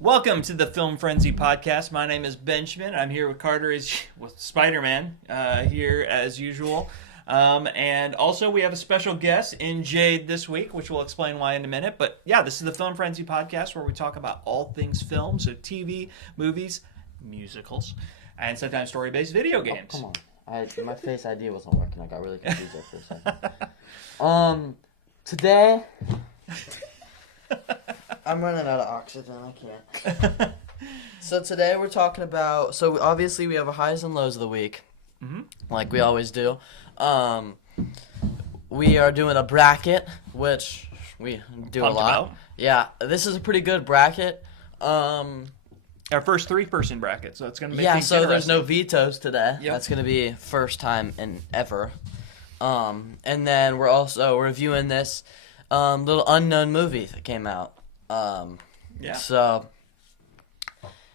Welcome to the Film Frenzy podcast. My name is Benjamin. I'm here with Carter with Spider-Man here as usual. And also we have a special guest in Jade this week, which we'll explain why in a minute. But yeah, this is the Film Frenzy podcast where we talk about all things film, so TV, movies, musicals, and sometimes story-based video games. Oh, come on. My Face ID wasn't working. I got really confused there for a second. Today... I'm running out of oxygen. I can't. So today we're talking about... So obviously we have our highs and lows of the week. Mm-hmm. Like we always do. We are doing a bracket, which we do a lot. About. Yeah, this is a pretty good bracket. Our first three-person bracket, so it's going to make things so there's no interesting. vetoes today. Yep. That's going to be first time in ever. And then we're also reviewing this little unknown movie that came out. Yeah. So,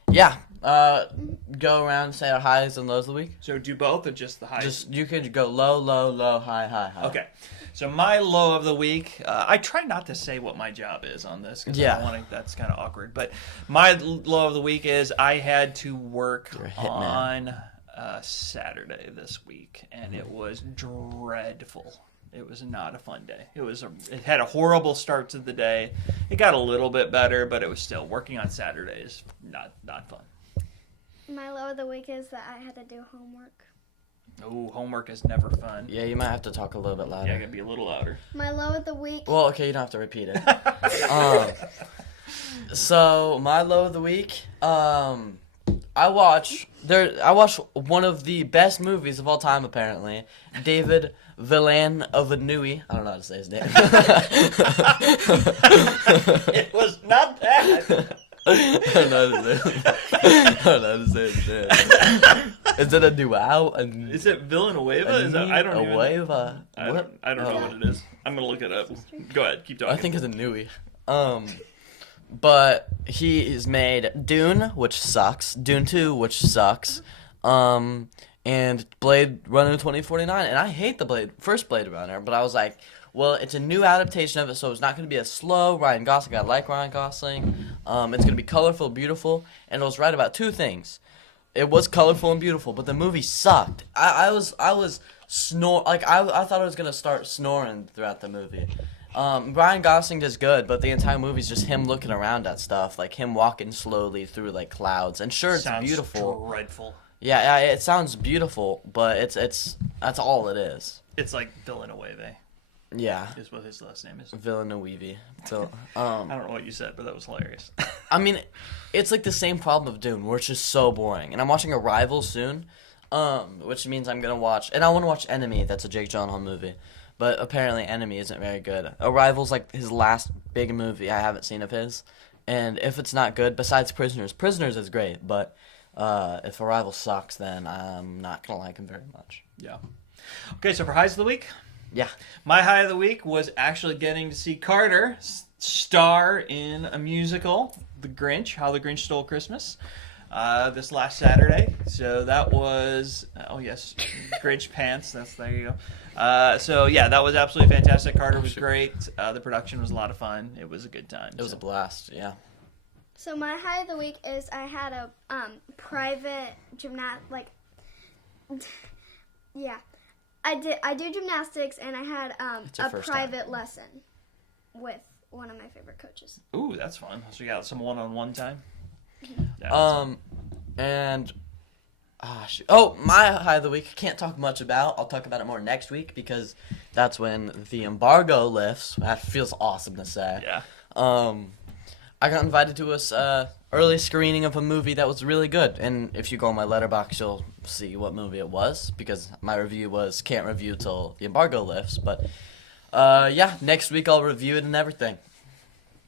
yeah. Go around and say our highs and lows of the week. So do both or just the highs? Just you could go low, low, low, high, high, high. Okay. So my low of the week, I try not to say what my job is on this because I don't want to, that's kind of awkward. But my low of the week is I had to work on Saturday this week, and it was dreadful. It was not a fun day. It had a horrible start to the day. It got a little bit better, but it was still working on Saturday is not fun. My low of the week is that I had to do homework. Oh, homework is never fun. Yeah, you might have to talk a little bit louder. Yeah, I gotta be a little louder. My low of the week. Well, okay, you don't have to repeat it. So my low of the week, I watched one of the best movies of all time, apparently. David Villeneuve. I don't know how to say his name. It was not bad. I don't know how to say his name. Is it a duo? Is it Villanueva? I don't even know. I don't know what it is. I'm gonna look it up. Go ahead, keep talking. I think it's a Nui. But he has made Dune, which sucks. Dune 2, which sucks. And Blade Runner 2049. And I hate the first Blade Runner, but I was like, well, it's a new adaptation of it, so it's not going to be as slow. Ryan Gosling, I like Ryan Gosling. It's going to be colorful, beautiful, and it was right about two things. It was colorful and beautiful, but the movie sucked. I was I thought I was going to start snoring throughout the movie. Ryan Gosling does good, but the entire movie is just him looking around at stuff, like him walking slowly through like clouds. And sure, it's beautiful. Sounds dreadful. Yeah, it sounds beautiful, but it's that's all it is. It's like Villanueva. Yeah. Is what his last name is. Villeneuve. So, I don't know what you said, but that was hilarious. I mean, it's like the same problem of Dune, where it's just so boring. And I'm watching Arrival soon, which means I'm gonna watch, and I want to watch Enemy. That's a Jake Gyllenhaal movie. But apparently Enemy isn't very good. Arrival's like his last big movie I haven't seen of his. And if it's not good, besides Prisoners is great. But if Arrival sucks, then I'm not going to like him very much. Yeah. Okay, so for highs of the week? Yeah. My high of the week was actually getting to see Carter star in a musical, The Grinch, How the Grinch Stole Christmas, this last Saturday. So that was, oh yes, Grinch Pants, there you go. So yeah, that was absolutely fantastic. Carter was great. The production was a lot of fun. It was a good time. It was a blast, yeah. So my high of the week is I had a private yeah. I do gymnastics, and I had a private lesson with one of my favorite coaches. Ooh, that's fun. So you got some one-on-one time? And my high of the week, can't talk much about. I'll talk about it more next week because that's when the embargo lifts. That feels awesome to say. Yeah. I got invited to a early screening of a movie that was really good. And if you go on my letterbox, you'll see what movie it was because my review was can't review till the embargo lifts. But yeah, next week I'll review it and everything.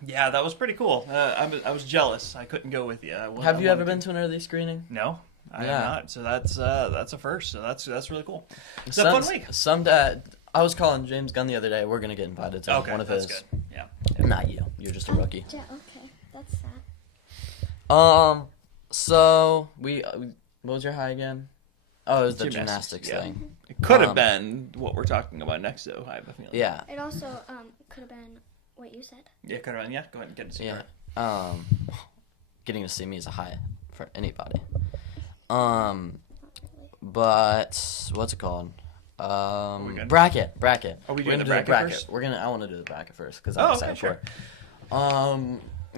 Yeah, that was pretty cool. I was jealous. I couldn't go with you. Have you ever been to an early screening? No, I have not. So that's a first. So that's really cool. It's a fun week. I was calling James Gunn the other day. We're gonna get invited to one of his. Good. Yeah. Not you. You're just a rookie. Yeah. Okay, that's sad. So what was your high again? Oh, it was the gymnastics yeah. thing. It could have been what we're talking about next, though. I have a feeling. Yeah. It also could have been what you said. Yeah, could have been. Yeah, go ahead and get it. Yeah. getting to see me is a high for anybody. But what's it called? Bracket. Are we doing the bracket first? I want to do the bracket first because I'm excited for it.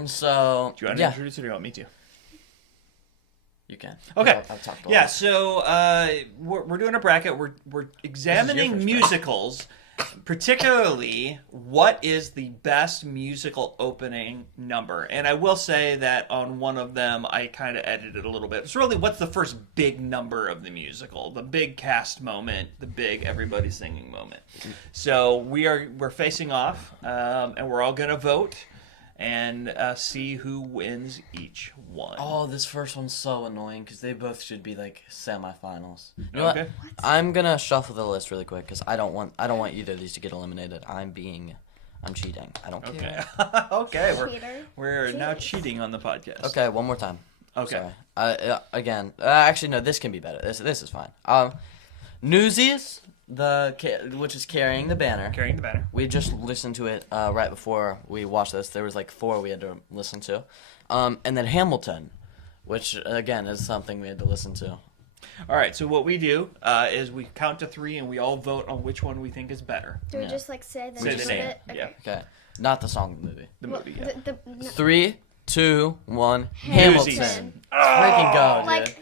So do you want to introduce it or do you want me to? You can. Okay. I've talked a lot. Yeah. So we're doing a bracket. We're examining musicals, particularly what is the best musical opening number. And I will say that on one of them, I kind of edited a little bit. It's really what's the first big number of the musical, the big cast moment, the big everybody singing moment. So we're facing off, and we're all gonna vote. And see who wins each one. Oh, this first one's so annoying because they both should be like semifinals. You know what? I'm gonna shuffle the list really quick because I don't want either of these to get eliminated. I'm cheating. I don't care. Okay, we're now cheating on the podcast. Okay, one more time. Okay. Sorry. Again, actually no, this can be better. This is fine. Newsies. Which is Carrying the Banner. Carrying the Banner. We just listened to it right before we watched this. There was like 4 we had to listen to. And then Hamilton, which again is something we had to listen to. All right, so what we do is we count to 3 and we all vote on which one we think is better. Do we just like say the name? Okay. Yeah. Okay. Not the song, the movie. The movie, yeah. 3, 2, 1. Hamilton. Freaking go, dude.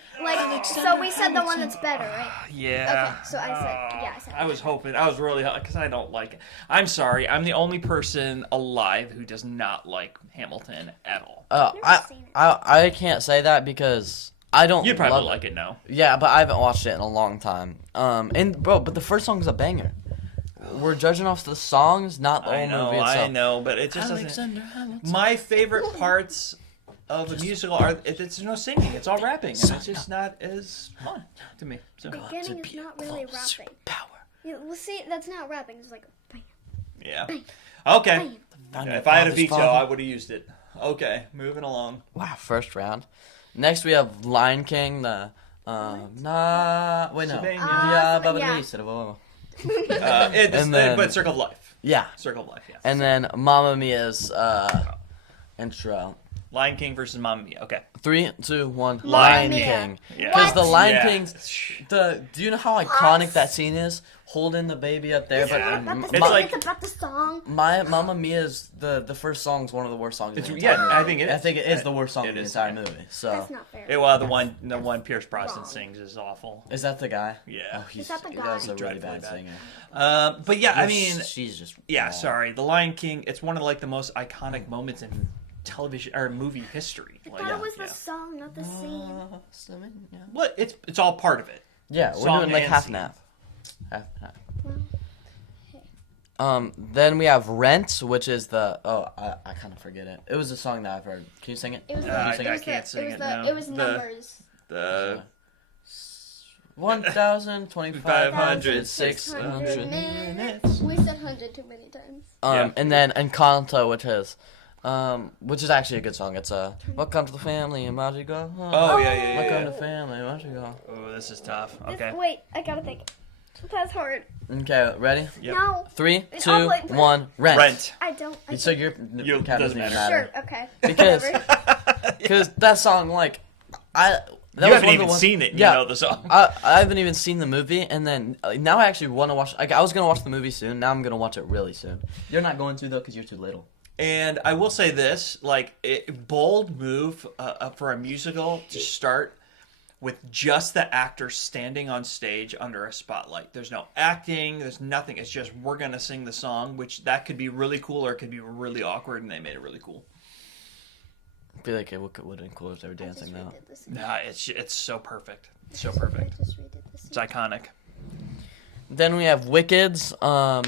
So we said the one that's better, right? Yeah. Okay, so I said. I was hoping. I was really because I don't like it. I'm sorry. I'm the only person alive who does not like Hamilton at all. I can't say that because I don't. You'd probably like it now. Yeah, but I haven't watched it in a long time. But the first song's a banger. We're judging off the songs, not the whole movie itself. I know, but it just doesn't. My favorite parts of a musical are there's no singing, it's all rapping, and it's just not as fun to me. So. The beginning is not really rapping. Power. Yeah, well, see, that's not rapping. It's like bam. Yeah. Bam. Okay. Bam. If I had a veto, I would have used it. Okay, moving along. Wow, first round. Next we have Lion King. The but Circle of Life. Yeah. Circle of Life. Yeah. And then Mamma Mia's intro. Lion King versus Mamma Mia. Okay. 3, 2, 1. Lion King. Yeah. Because the Lion King, do you know how iconic that scene is? Holding the baby up there, It's about the song. My Mamma Mia's the first song's one of the worst songs. I think it is. I think it is the worst song in the entire movie. So that's not fair. The one Pierce Brosnan sings is awful. Is that the guy? Yeah. Oh, Is that the guy? That's a really bad singer. But yeah, I mean, she's just sorry. The Lion King. It's one of like the most iconic moments in television or movie history. I thought it was the song, not the scene. Well, it's all part of it. Yeah, we're Song doing like and half scene. and half. Then we have Rent, which is the I kind of forget it. It was a song that I've heard. Can you sing it? It was I can't sing it now. It was numbers. The 1,025, 600 minutes. We said 100 too many times. And then Encanto, which is actually a good song. It's Welcome to the Family in Madrigal. Oh yeah. Welcome to family, Madrigal. Oh, this is tough. Okay. Wait, I gotta think. That's hard. Okay, ready? Yep. No. 3, 2, 1. Rent. I don't. So your cat doesn't even matter. Sure. Okay. Because that song, like, You haven't even seen it. You know the song. I haven't even seen the movie, and then now I actually want to watch. I was gonna watch the movie soon. Now I'm gonna watch it really soon. You're not going to though, because you're too little. And I will say this, bold move for a musical to start with just the actor standing on stage under a spotlight. There's no acting, there's nothing. It's just, we're going to sing the song, which that could be really cool or it could be really awkward, and they made it really cool. I feel like it would have been cool if they were dancing now. Nah, it's so perfect. So perfect. It's iconic. Then we have Wickeds.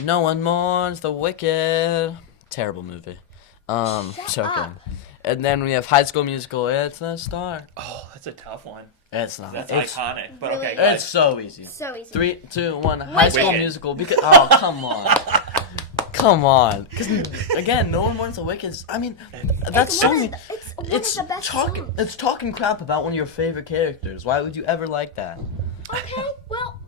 No one mourns the wicked. Terrible movie. Joking. And then we have High School Musical. It's the star. Oh, that's a tough one. It's not. It's iconic, but really okay. It's so easy. So easy. 3, 2, 1. High School Musical. Because come on. Come on. Because again, no one wants the Wicked. I mean, that song. It's talking crap about one of your favorite characters. Why would you ever like that? Okay, well.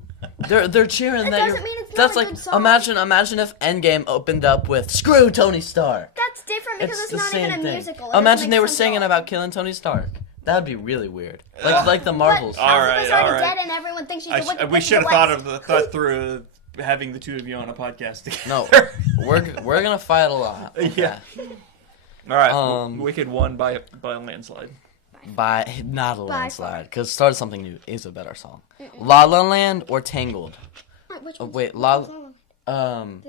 They're cheering that. Doesn't mean it's that's not like a good song. imagine if Endgame opened up with "Screw Tony Stark." That's different because it's the not same even a thing. musical. It Imagine doesn't they make were sense singing at all. about killing Tony Stark. That would be really weird. Like the Marvels. But All right, Jessica's already all right. dead, and everyone thinks she's a wicked We witch should in have the West. thought through having the two of you on a podcast together. No, we're gonna fight a lot. Okay. Yeah. All right. Wicked won by a landslide. By not a By landslide, because Start Something New is a better song. La La Land or Tangled? Which Oh, one's- wait, which one's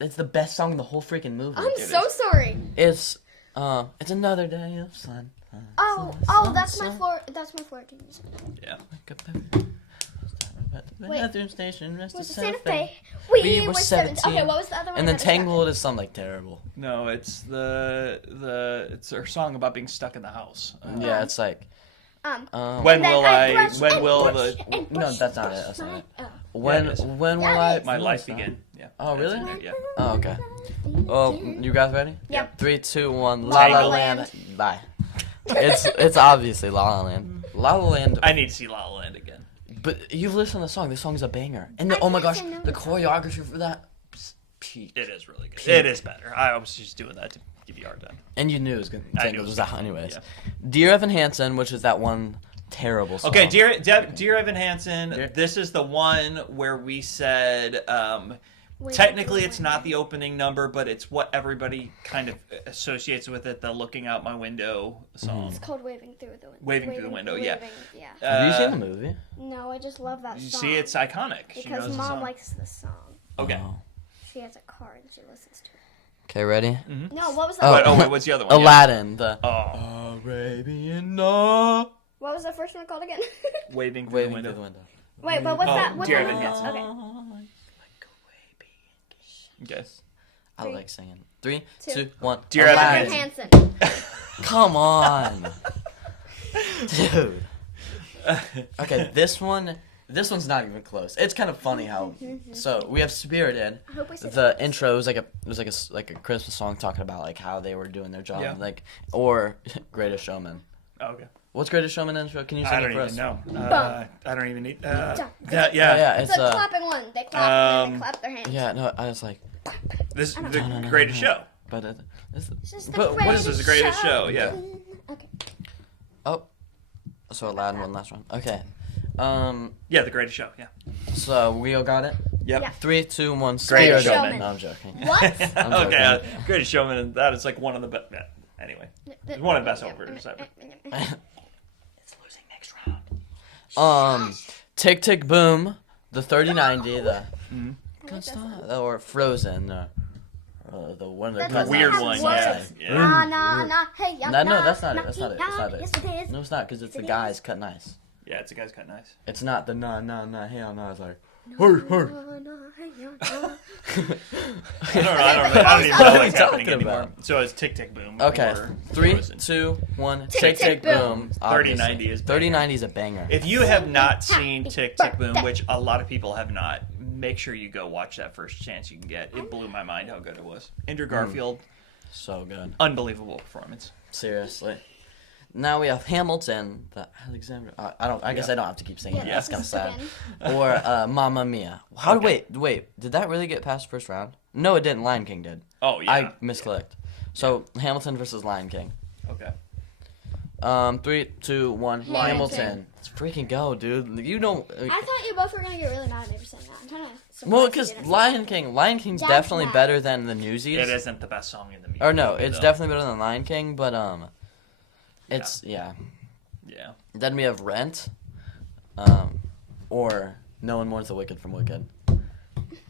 it's the best song in the whole freaking movie. I'm so sorry. It's another day of sun. That's my floor. That's my floor music. Yeah. The Wait. bathroom station, rest Was of it Santa Fe. Fe? We were 17. Okay, what was the other one? And then I distracted. Tangled is something like terrible. No, it's it's her song about being stuck in the house. Yeah, it's like When then will I I? brushed When and will brushed the? and no, brushed that's not and it. That's not it. brushed. When it is. when will Yeah, I? it is. My no, life it's not. begin. Yeah. Oh, really? That's in there, yeah. Oh, okay. Well, you guys ready? Yep. 3, 2, 1. La La Tangled. Land. Bye. It's obviously La La Land. La La Land. I need to see La La Land again. But you've listened to the song. This song's a banger. And I oh my can't gosh, say no the to choreography for that. Peak. It is really good. It is better. I was just doing that to give you a hard time. And you knew it was good. I knew it Tangled was was out good. anyways. Yeah. Dear Evan Hansen, which is that one terrible song. Okay, Dear Evan Hansen. This is the one where we said. Technically, it's not the opening number, but it's what everybody kind of associates with it. The "Looking Out My Window" song. It's called Waving Through the Window. Waving Through the Window, yeah. Yeah. Have you seen the movie? No, I just love that You song. see, it's iconic. She knows because the Mom song. likes the song. Okay. Oh. She has a car and she listens to it. Okay, ready? No, what was the Wait, what's the other one? Aladdin. The Oh, Arabian Night. What was the first one called again? Waving Through the Waving Window. through the window. Wait, but what's that? What's Dear that? Evan Hansen. Okay. Okay. I Three, like singing. 3, two, 2, 1. Dear Evan Aladdin. Hansen. Hansen. Come on, dude. Okay, this one's not even close. It's kind of funny how. So we have Spirited. I hope we said The intro was like a Christmas song talking about like how they were doing their job, Yeah. like or Greatest Showman. Okay. What's Greatest Showman intro? Can you sing I it don't for even us? know. I don't even need. Dun. Yeah. Yeah, It's it's a clapping one. They clap and then they clap their hands. yeah. No, I was like, This is the greatest show. but This is the But what greatest is the greatest show? Yeah. Okay. oh, so Aladdin one last one. Okay, Yeah, the greatest show. Yeah. so we all got it. Yep. Yeah. 3, 2, 1. Greatest Spirited. Showman. No, I'm joking. What? I'm Okay. joking. Greatest Showman, and that is like one of the best. Yeah. Anyway, it's one of the best openers ever. It's losing next round. Tick Tick Boom, the 3090, the Good Stuff, or Frozen, the one That of the doesn't weird have one, words. yeah. Nah, nah, nah, hey, yeah, No, nah, that's not it. nah, That's not it. nah, That's not it. Yes, it is. No, it's not, because it's the It guys is. cut nice. Yeah, it's a guy's cut nice. It's not the nah, hell no. It's like, Nah, nah, hey, yeah, nah. I don't even know What are what's we happening talking anymore. about? So it's Tick Tick Boom. okay, or 3, Frozen. 2, 1. Tick, Tick tick, Tick boom. Boom. 3090 is banger. 3090 is a banger. If you have not seen Tick Tick Boom, which a lot of people have not, make sure you go watch that first chance you can get. It blew my mind how good it was. Andrew Garfield, So good. unbelievable performance. Seriously. Now we have Hamilton, the Alexander. I guess I don't have to keep singing. Yeah, That's kind of this sad. again. Or Mamma Mia. Wait. Did that really get past first round? No, it didn't. Lion King did. Oh, yeah. I misclicked. So Hamilton versus Lion King. Okay. 3, 2, 1. Hamilton. Hamilton. Let's freaking go, dude. You don't. I thought you both were gonna get really mad at me for saying that. I'm kind of surprised. Well, you because didn't. Lion King's That's definitely mad. better than the Newsies. It isn't the best song in the movie. Or no, it's though. definitely better than Lion King, but it's yeah. Yeah. Then we have Rent, or No One Mourns the Wicked from Wicked.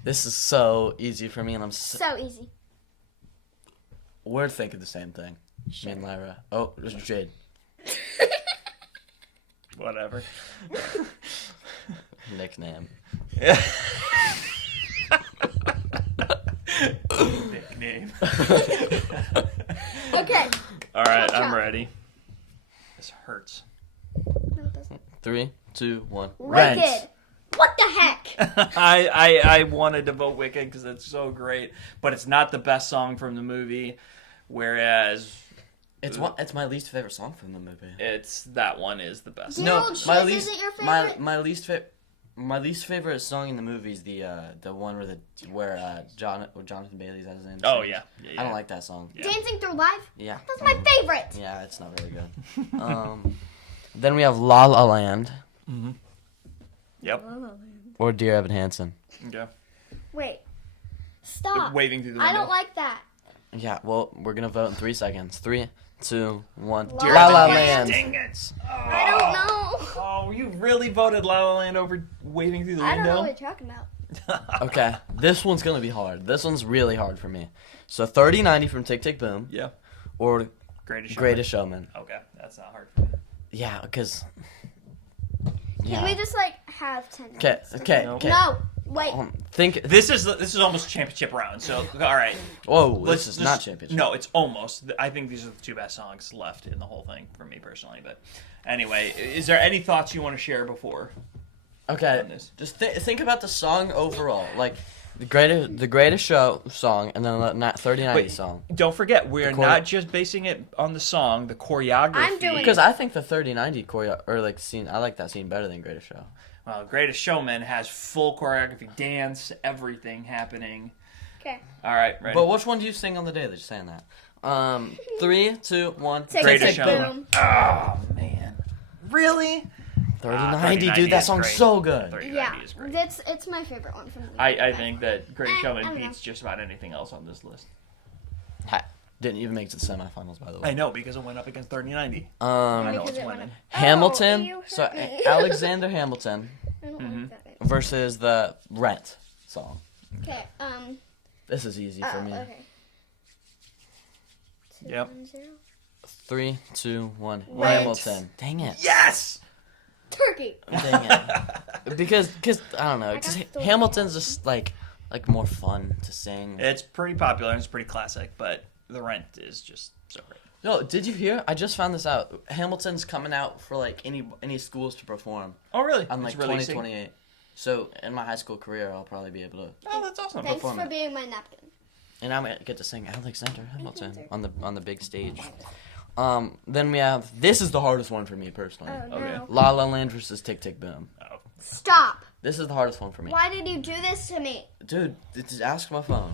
This is so easy for me, and So easy. we're thinking the same thing. Me and Lyra. Oh, there's Jade. Whatever. Nickname. Nickname. Okay. All right, Chop, I'm chop. ready. This hurts. No, it doesn't. 3, 2, 1. Wicked. What the heck? I wanted to vote Wicked because it's so great, but it's not the best song from the movie. Whereas It's my least favorite song from the movie. that one is the best. Dear No, Old my Shit least isn't your my favorite? my least favorite. My least favorite song in the movie is the one where Jonathan Bailey's as his name. Oh yeah. I don't like that song. Yeah. Dancing Through Life. Yeah. That's my favorite. Yeah, it's not very good. Then we have La La Land. Mm-hmm. Yep. La La Land. Or Dear Evan Hansen. Okay. Wait. Stop. Waving through the window. I don't like that. Yeah. Well, we're gonna vote in 3 seconds. 3, 2, 1. La La La Land. Land. Dang it. Oh. I don't know. Oh, you really voted La La Land over Waving Through the I Window? don't know what you're talking about. Okay, this one's gonna be hard. This one's really hard for me. So 3090 from Tick Tick Boom. Yeah. Or Greatest Showman. Okay, that's not hard for me. Yeah, because. Can we just have 10 minutes? Okay. No, wait. Think. This is almost championship round. So all right. Whoa, this is not championship. No, it's almost. I think these are the 2 best songs left in the whole thing for me personally. But anyway, is there any thoughts you want to share before? Okay, just think about the song overall, like the greatest show song, and then the 3090 song. Don't forget, we're not just basing it on the song, the choreography. I'm doing because I think the 3090 scene. I like that scene better than Greatest Show. Well, Greatest Showman has full choreography, dance, everything happening. Okay. All right, ready? But which one do you sing on the day that you're saying that? 3, 2, 1. Greatest Showman. Oh man, really? 3090, dude, that song's so good. Yeah, it's my favorite one from the I think that Greatest Showman beats just about anything else on this list. Didn't even make it to the semifinals, by the way. I know, because it went up against 3090. I know it's winning. Hamilton. So Alexander Hamilton I don't like that name. versus the Rent song. Okay. This is easy for me. Okay. Yep. 3, 2, 1. Rent. Hamilton. Dang it. Yes. Turkey. Dang it. because I don't know. Because Hamilton's just like more fun to sing. It's pretty popular and it's pretty classic, but The Rent is just so great. No, did you hear? I just found this out. Hamilton's coming out for like any schools to perform. Oh really? On like 2028. So in my high school career, I'll probably be able to. Oh, that's awesome. Thanks for being my napkin. And I'm gonna get to sing Alexander Hamilton on the big stage. Then we have, this is the hardest one for me personally. Oh, Okay. no. La La Land versus Tick Tick Boom. Oh. Stop. This is the hardest one for me. Why did you do this to me? Dude, just ask my phone.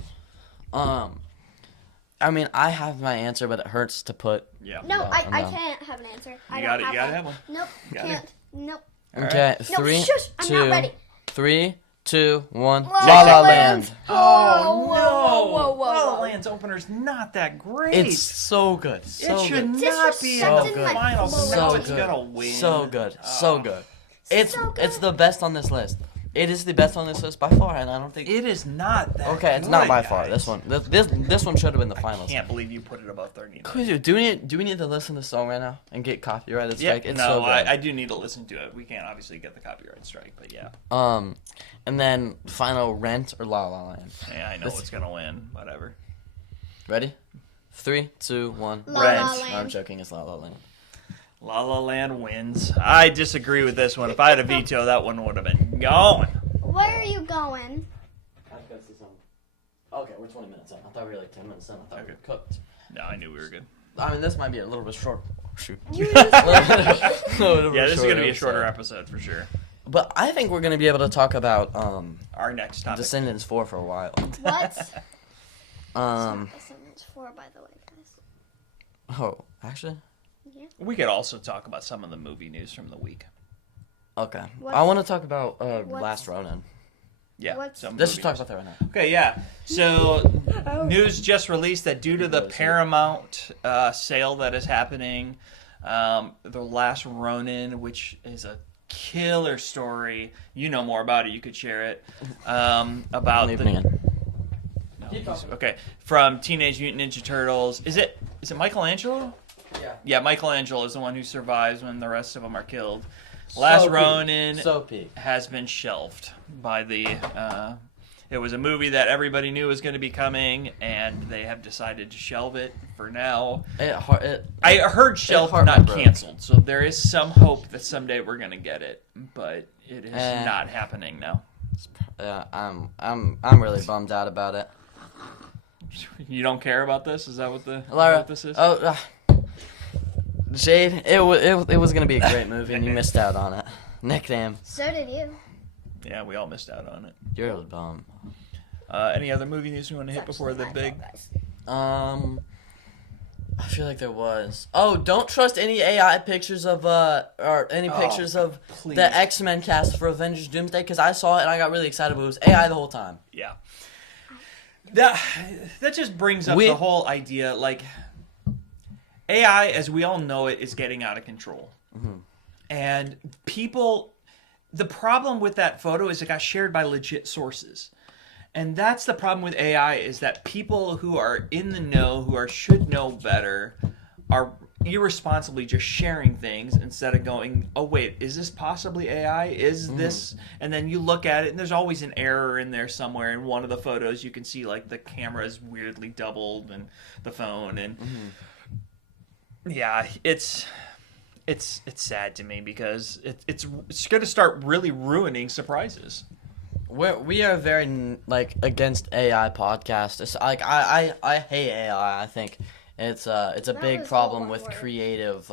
I mean, I have my answer, but it hurts to put. Yeah. No, I can't have an answer. You gotta have one. Nope, Got can't. Nope. Okay, Right. 3, No, shush, I'm 2, not ready. 3, 2, 1. La La La La Land. Oh no! whoa, La La whoa. Land's opener's not that great. It's so good. So it should good. not be in So the good. finals. So So it's good. gonna win. So good. So good. It's So good. it's the best on this list. It is the best on this list by far, and I don't think. It is not that. Okay, it's good, not by guys. far. This one, this one should have been the finals. I can't believe you put it above 30. Do we need to listen to the song right now and get copyrighted Yeah, strike? It's no, so good. I do need to listen to it. We can't obviously get the copyright strike, but yeah. And then final Rent or La La Land. Yeah, I know what's gonna win. Whatever. Ready? 3, 2, 1. La Rent. La No, Land. I'm joking. It's La La Land. La La Land wins. I disagree with this one. If I had a veto, that one would have been gone. Where are you going? Okay, we're 20 minutes in. I thought we were like 10 minutes in. I thought we were cooked. No, I knew we were good. I mean, this might be a little bit short. Shoot. You Yeah, this is gonna be a shorter episode for sure. But I think we're gonna be able to talk about Our next topic. Descendants 4 for a while. What? It's 4, by the way, guys. Oh, actually. We could also talk about some of the movie news from the week. Okay. What's- I want to talk about what's- Last Ronin. Yeah. What's- some Let's movie just talk news. about that right now. Okay, yeah. So, news just released that due to the Paramount sale that is happening, The Last Ronin, which is a killer story. You know more about it. You could share it. About Leave me in. Okay, from Teenage Mutant Ninja Turtles. Is it Michelangelo? Yeah. Yeah, Michelangelo is the one who survives when the rest of them are killed. Last Ronin has been shelved by the. It was a movie that everybody knew was going to be coming, and they have decided to shelve it for now. I heard shelved, not canceled, so there is some hope that someday we're going to get it, but it is not happening now. I'm really bummed out about it. You don't care about this? Is that what Lara, this is? Jade, it was gonna be a great movie, and you missed out on it. Nickname. So did you. Yeah, we all missed out on it. You're a bum. Any other movie news we want to hit before the big? I feel like there was. Oh, don't trust any AI pictures of or any pictures of please. The X-Men cast for Avengers Doomsday, because I saw it and I got really excited, but it was AI the whole time. Yeah. That just brings up the whole idea, like, AI, as we all know it, is getting out of control. Mm-hmm. And people, the problem with that photo is it got shared by legit sources. And that's the problem with AI, is that people who are in the know, should know better, are irresponsibly just sharing things instead of going, oh wait, is this possibly AI? Is this? And then you look at it and there's always an error in there somewhere. In one of the photos you can see like the camera is weirdly doubled and the phone, and yeah, it's sad to me because it's going to start really ruining surprises. We are very like against AI podcast. It's like I hate AI. I think it's a big problem with creative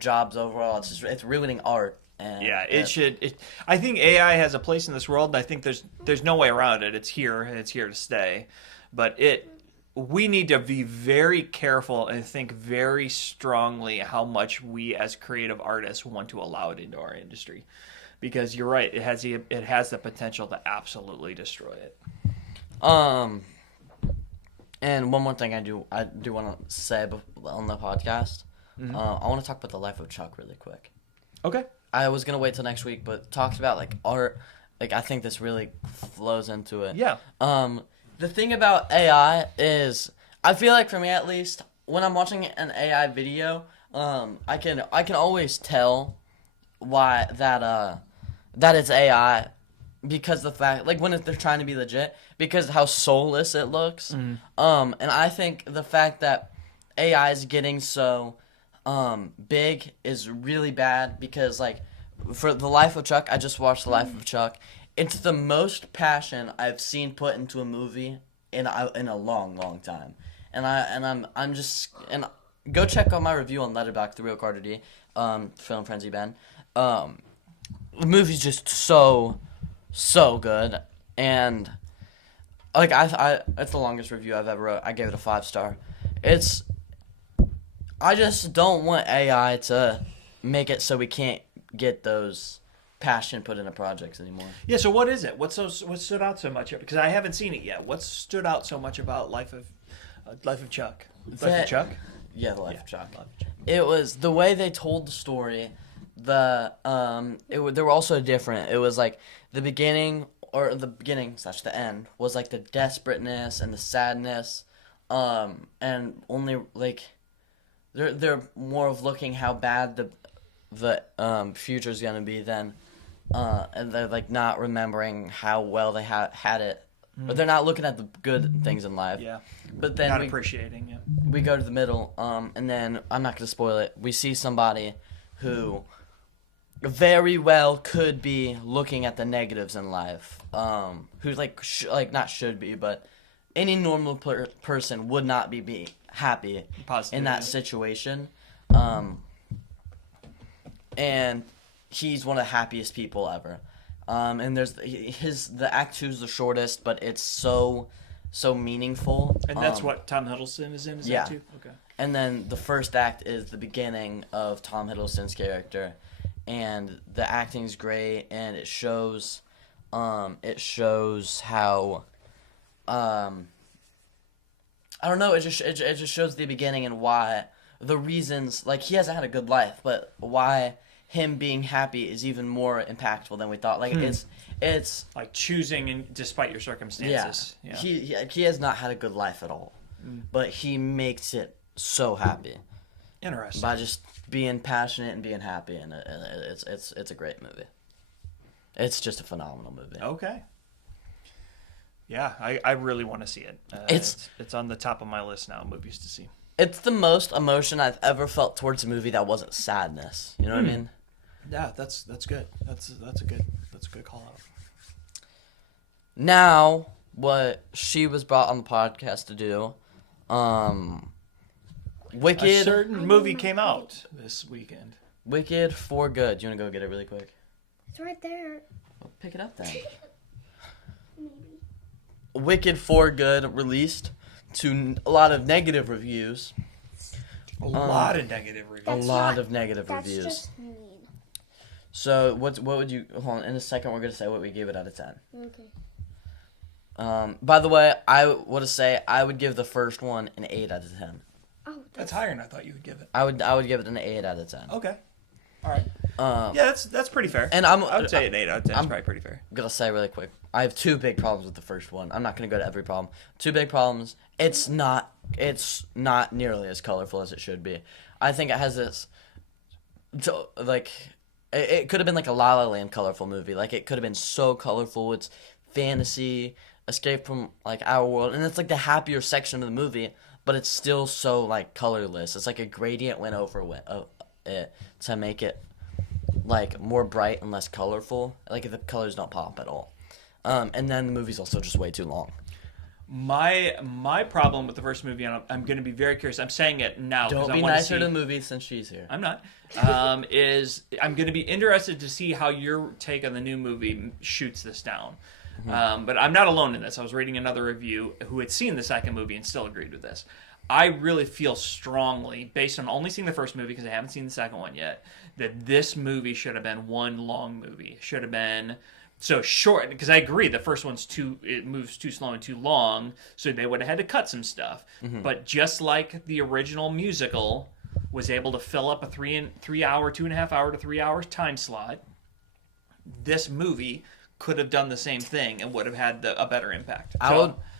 jobs overall. It's ruining art. And I think AI has a place in this world, and I think there's no way around it. It's here and it's here to stay. But we need to be very careful and think very strongly how much we as creative artists want to allow it into our industry. Because you're right, it has the potential to absolutely destroy it. And one more thing I do want to say on the podcast. Mm-hmm. I want to talk about the life of Chuck really quick. Okay. I was gonna wait till next week, but talks about like art. Like I think this really flows into it. Yeah. The thing about AI is, I feel like for me at least, when I'm watching an AI video, I can always tell why that it's AI, because the fact, like when they're trying to be legit, because how soulless it looks. And I think the fact that AI is getting so big is really bad, because like for The Life of Chuck, I just watched The Life of Chuck. It's the most passion I've seen put into a movie in a long time. And go check out my review on Letterboxd, The Real Carter D, Film Frenzy Ben. The movie's just so good, and like it's the longest review I've ever wrote. I gave it a 5-star. I just don't want AI to make it so we can't get those passion put into projects anymore. Yeah. So what is it? What stood out so much? Because I haven't seen it yet. What stood out so much about Life of Chuck? Life of Chuck. Yeah, The Life of Chuck. It was the way they told the story. They were also different. It was like the beginning / the end was like the desperateness and the sadness, and only like they're more of looking how bad the future's gonna be than, and they're like not remembering how well they had it, but they're not looking at the good things in life. Yeah, but then not appreciating it. We go to the middle, and then I'm not gonna spoil it. We see somebody who very well could be looking at the negatives in life, who's like not should be, but any normal person would not be happy in that situation, and he's one of the happiest people ever, and there's the act 2 is the shortest, but it's so meaningful, and that's what Tom Hiddleston is in. Is that too? Okay. And then the first act is the beginning of Tom Hiddleston's character. And the acting's great, and it shows how, I don't know, it just shows the beginning and why, the reasons, like, he hasn't had a good life, but why him being happy is even more impactful than we thought. Like, it's like choosing despite your circumstances. Yeah. He has not had a good life at all, but he makes it so happy. Interesting. By just being passionate and being happy, and it's a great movie. It's just a phenomenal movie. Okay. Yeah, I really want to see it. It's on the top of my list now, movies to see. It's the most emotion I've ever felt towards a movie that wasn't sadness. You know what I mean? Yeah, that's good. That's a good call out. Now, what she was brought on the podcast to do, Wicked. A certain movie came out this weekend. Wicked for Good. Do you want to go get it really quick? It's right there. Well, pick it up then. Maybe. Wicked for Good released to a lot of negative reviews. A lot of negative reviews. A lot of negative That's reviews. just mean. So what would you hold on, in a second we're gonna say what we gave it out of 10. Okay. By the way, I would give the first one an 8 out of 10. Oh, That's higher than I thought you would give it. I would give it an 8 out of 10. Okay. All right. Yeah, that's pretty fair. And I would say an 8 out of 10 is probably pretty fair. I'm gonna say really quick. I have 2 big problems with the first one. I'm not gonna go to every problem. 2 big problems. It's not nearly as colorful as it should be. I think it has this, like, it could have been like a La La Land colorful movie. Like, it could have been so colorful. It's fantasy, escape from like our world, and it's like the happier section of the movie. But it's still so like colorless. It's like a gradient went over it to make it like more bright and less colorful. Like, the colors don't pop at all. And then the movie's also just way too long. My problem with the first movie, and I'm going to be very curious. I'm saying it now because Don't I be want to nicer see. to the movie since she's here. I'm not. Is I'm going to be interested to see how your take on the new movie shoots this down. But I'm not alone in this. I was reading another review who had seen the second movie and still agreed with this. I really feel strongly, based on only seeing the first movie because I haven't seen the second one yet, that this movie should have been one long movie. It should have been so short, because I agree the first one's it moves too slow and too long, so they would have had to cut some stuff. But just like the original musical was able to fill up a 2.5 hour to 3 hour time slot, this movie could have done the same thing and would have had a better impact.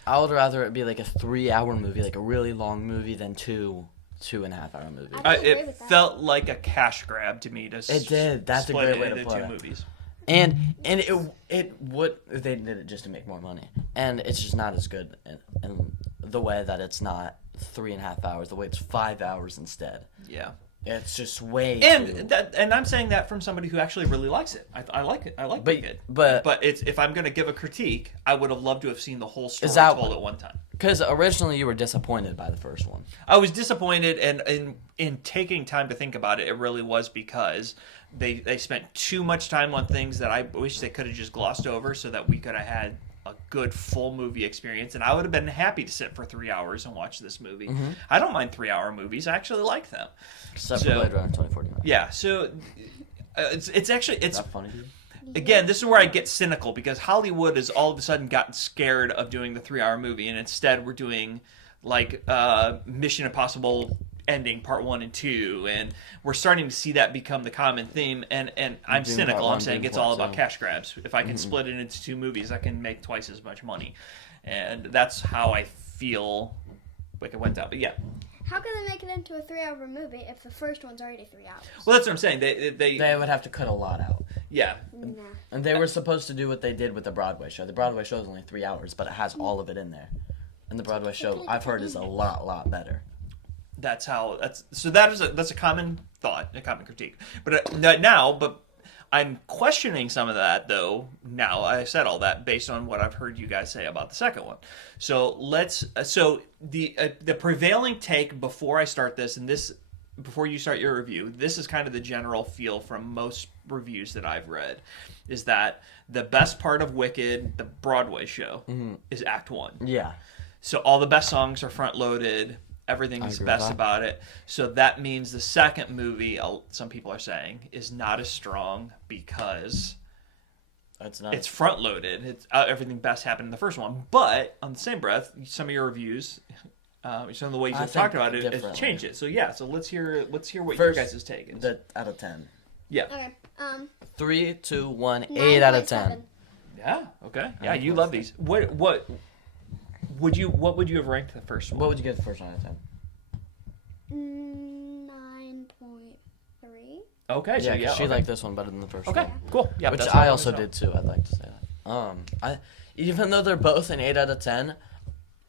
I would rather it be like a 3-hour movie, like a really long movie, than 2.5 hour movie. It felt like a cash grab to me. It did. That's a great way to put it. Movies. And it would, they did it just to make more money, and it's just not as good in the way that it's not 3.5 hours, the way it's 5 hours instead. Yeah. It's just way and I'm saying that from somebody who actually really likes it. I like it. I like it. But it's, if I'm going to give a critique, I would have loved to have seen the whole story told at one time. Because originally you were disappointed by the first one. I was disappointed, and in taking time to think about it, it really was because they spent too much time on things that I wish they could have just glossed over, so that we could have had a good full movie experience, and I would have been happy to sit for 3 hours and watch this movie. I don't mind 3-hour movies. I actually like them. Except for Blade Runner 2049. Yeah, so it's actually Is that funny to you? Again, this is where I get cynical, because Hollywood has all of a sudden gotten scared of doing the 3-hour movie, and instead we're doing like Mission Impossible ending part 1 and 2, and we're starting to see that become the common theme. And I'm cynical. I'm saying it's all about cash grabs. If I can split it into 2 movies, I can make twice as much money, and that's how I feel like it went down. But yeah. How can they make it into a 3-hour movie if the first one's already 3 hours? Well, that's what I'm saying. They would have to cut a lot out. Yeah. Nah. And they were supposed to do what they did with the Broadway show. The Broadway show is only 3 hours, but it has all of it in there. And the Broadway show, I've heard, is a lot better. That's a common thought, a common critique. But but I'm questioning some of that, though. Now I said all that based on what I've heard you guys say about the second one. So the prevailing take before I start this, and this before you start your review, this is kind of the general feel from most reviews that I've read, is that the best part of Wicked, the Broadway show, is Act 1. Yeah. So all the best songs are front loaded. Everything's best about it. So that means the second movie, some people are saying, is not as strong because it's front loaded. Everything best happened in the first one. But on the same breath, some of your reviews, some of the ways you've talked about it, has changed it. So yeah, so let's hear what your guys' take is. Out of 10. Yeah. Okay. 3, 2, 1, 8 out of 10. Yeah. Okay. Yeah, you love these. What would you have ranked the first one? What would you give the first one out of 10? 9.3. Okay. So yeah, she liked this one better than the first one. Okay. Cool. Yeah. Which I also did too. I'd like to say that. Even though they're both an 8 out of 10,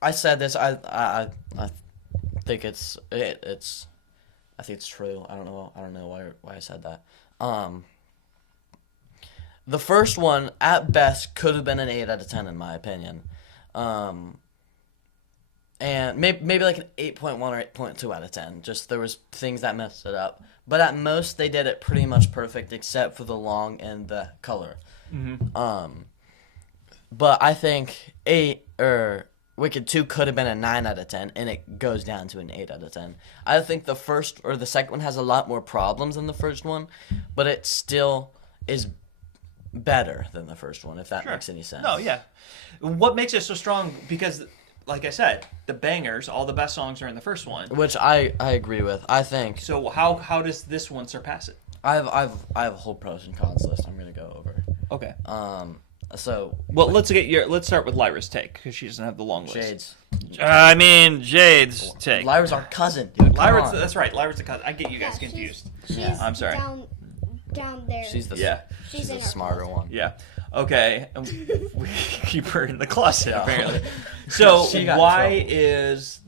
I said this. I think it's I think it's true. I don't know why I said that. The first one at best could have been an 8 out of 10 in my opinion. And maybe like an 8.1 or 8.2 out of 10. Just there was things that messed it up. But at most, they did it pretty much perfect, except for the long and the color. Mm-hmm. But I think Wicked 2 could have been a 9 out of 10, and it goes down to an 8 out of 10. I think the first or the second one has a lot more problems than the first one, but it still is better than the first one, if that makes any sense. No, yeah. What makes it so strong? Because, like I said, the bangers, all the best songs are in the first one. Which I agree with. I think. So how does this one surpass it? I have a whole pros and cons list I'm gonna go over. Okay. So let's start with Lyra's take because she doesn't have the long list. Jade's. Jade's take. Lyra's our cousin, dude. That's right. Lyra's the cousin. I get you guys confused. She's I'm sorry. Down there. She's the She's the smarter one. Yeah. Okay. We keep her in the closet apparently. So why is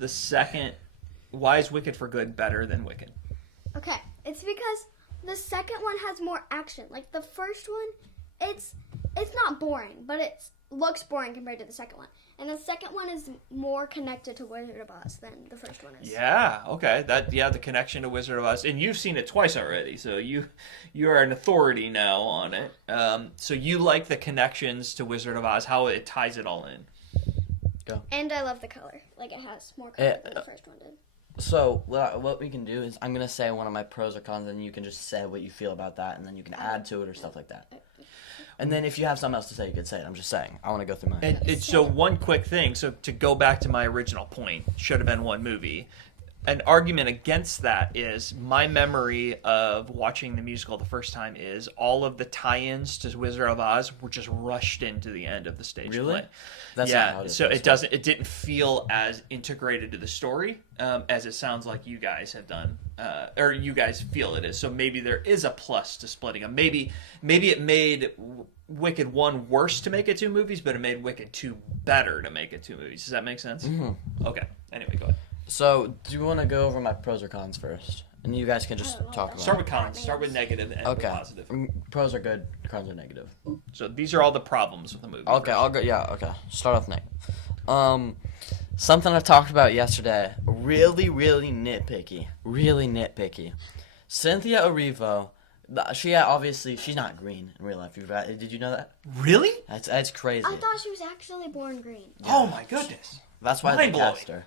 Wicked for Good better than Wicked? Okay, it's because the second one has more action. Like the first one, it's not boring, but it looks boring compared to the second one. And the second one is more connected to Wizard of Oz than the first one is. Yeah, okay. The connection to Wizard of Oz. And you've seen it twice already, so you are an authority now on it. So you like the connections to Wizard of Oz, how it ties it all in. Go. And I love the color. Like it has more color than the first one did. So what we can do is I'm going to say one of my pros or cons, and you can just say what you feel about that, and then you can add to it or stuff like that. And then if you have something else to say, you could say it. I'm just saying. I want to go through mine. So one quick thing. So to go back to my original point, should have been one movie. An argument against that is my memory of watching the musical the first time is all of the tie-ins to Wizard of Oz were just rushed into the end of the stage play. That's not how it is. So it didn't feel as integrated to the story as it sounds like you guys have done, or you guys feel it is. So maybe there is a plus to splitting them. Maybe it made Wicked 1 worse to make it 2 movies, but it made Wicked 2 better to make it 2 movies. Does that make sense? Mm-hmm. Okay. Anyway, go ahead. So, do you want to go over my pros or cons first? And you guys can just talk about Start with cons. Start with negative and with positive. Pros are good, cons are negative. So, these are all the problems with the movie. Okay, I'll go. Yeah, okay. Start off negative. Something I talked about yesterday. Really nitpicky. Really nitpicky. Cynthia Erivo. She's not green in real life. Did you know that? Really? That's crazy. I thought she was actually born green. Yeah. Oh my goodness. That's why they cast her.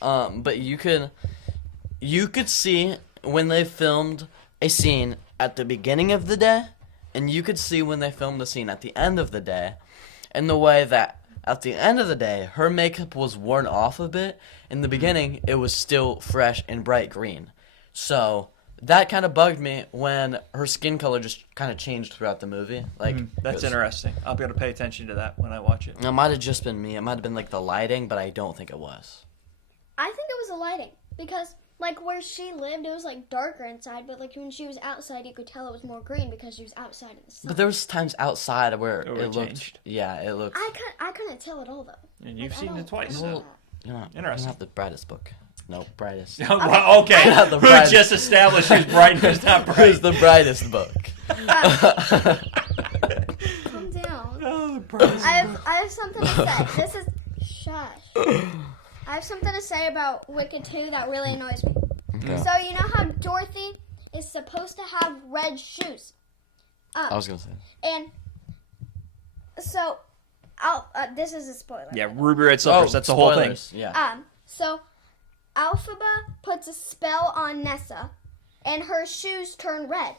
But you could see when they filmed a scene at the beginning of the day, and you could see when they filmed the scene at the end of the day, and the way that at the end of the day, her makeup was worn off a bit. In the beginning, it was still fresh and bright green. So that kind of bugged me when her skin color just kind of changed throughout the movie. Like that's interesting. I'll be able to pay attention to that when I watch it. It might have just been me. It might have been like the lighting, but I don't think it was. I think it was the lighting because like where she lived, it was like darker inside, but like when she was outside, you could tell it was more green because she was outside in the sun. But there was times outside where it looked changed. Yeah, it looked. I couldn't tell at all though. And you've seen it twice. Well, Interesting. You don't have the brightest book. No, brightest. Well, okay. The Who just established who's bright and who's not bright? Who's the brightest book? Calm down. Oh, the brightest. I have something to say. This is shush. I have something to say about Wicked 2 that really annoys me. Okay. So you know how Dorothy is supposed to have red shoes? I was gonna say. And so, this is a spoiler. Yeah, ruby red slippers. That's the whole thing. Yeah. So Alphaba puts a spell on Nessa, and her shoes turn red.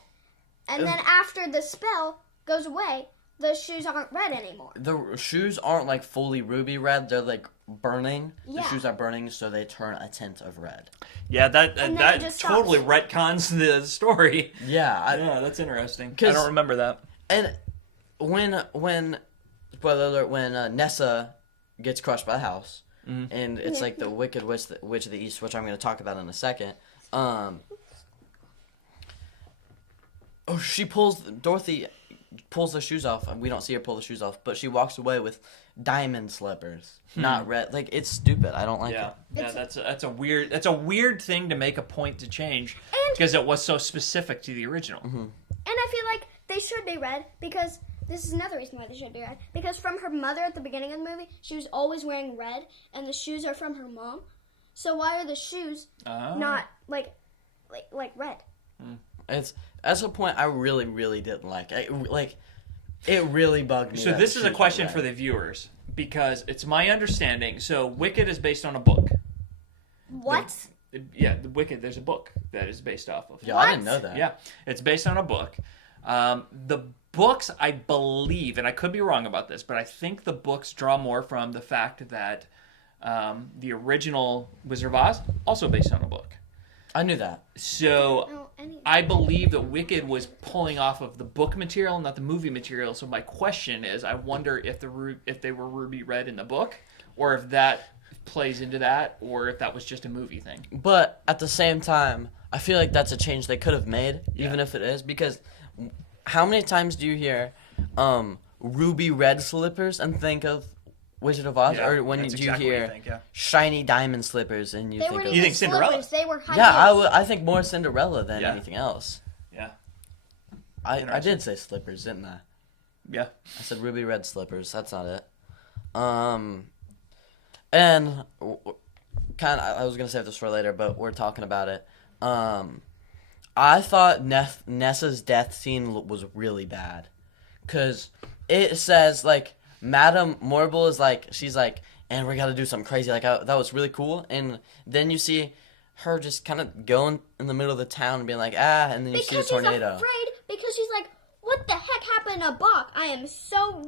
And then after the spell goes away, the shoes aren't red anymore. The shoes aren't like fully ruby red. They're like burning. Yeah. The shoes are burning, so they turn a tint of red. Yeah, that just totally stops. retcons the story. Yeah. Yeah, that's interesting. I don't remember that. And when spoiler alert, when Nessa gets crushed by the house, and it's like the Wicked Witch of the East, which I'm going to talk about in a second. Dorothy pulls the shoes off, and we don't see her pull the shoes off, but she walks away with diamond slippers, not red. Like, it's stupid. I don't like it. Yeah, that's a weird thing to make a point to change because it was so specific to the original. And I feel like they should be red because This is another reason why they should be red. Because from her mother at the beginning of the movie, she was always wearing red, and the shoes are from her mom. So why are the shoes not like red? That's a point I really, really didn't like. It really bugged me. So this is a question for the viewers, because it's my understanding. So Wicked is based on a book. What? The Wicked. There's a book that is based off of. Yeah, I didn't know that. Yeah, it's based on a book. The books, I believe, and I could be wrong about this, but I think the books draw more from the fact that the original Wizard of Oz also based on a book. I knew that. So I believe that Wicked was pulling off of the book material, not the movie material. So my question is, I wonder if they were ruby red in the book, or if that plays into that, or if that was just a movie thing. But at the same time, I feel like that's a change they could have made, even if it is, because how many times do you hear ruby red slippers and think of Wizard of Oz, or when you hear shiny diamond slippers and you think of... You think Cinderella? They were high heels. I think more Cinderella than anything else. Yeah. I did say slippers, didn't I? Yeah. I said ruby red slippers. That's not it. And I was gonna save this for later, but we're talking about it. I thought Nessa's death scene was really bad, cause it says like Madame Morble is like, she's like, and we gotta do something crazy. Like that was really cool, and then you see her just kind of going in the middle of the town and being like, and then you see a tornado. She's afraid because she's like, what the heck happened to Bach?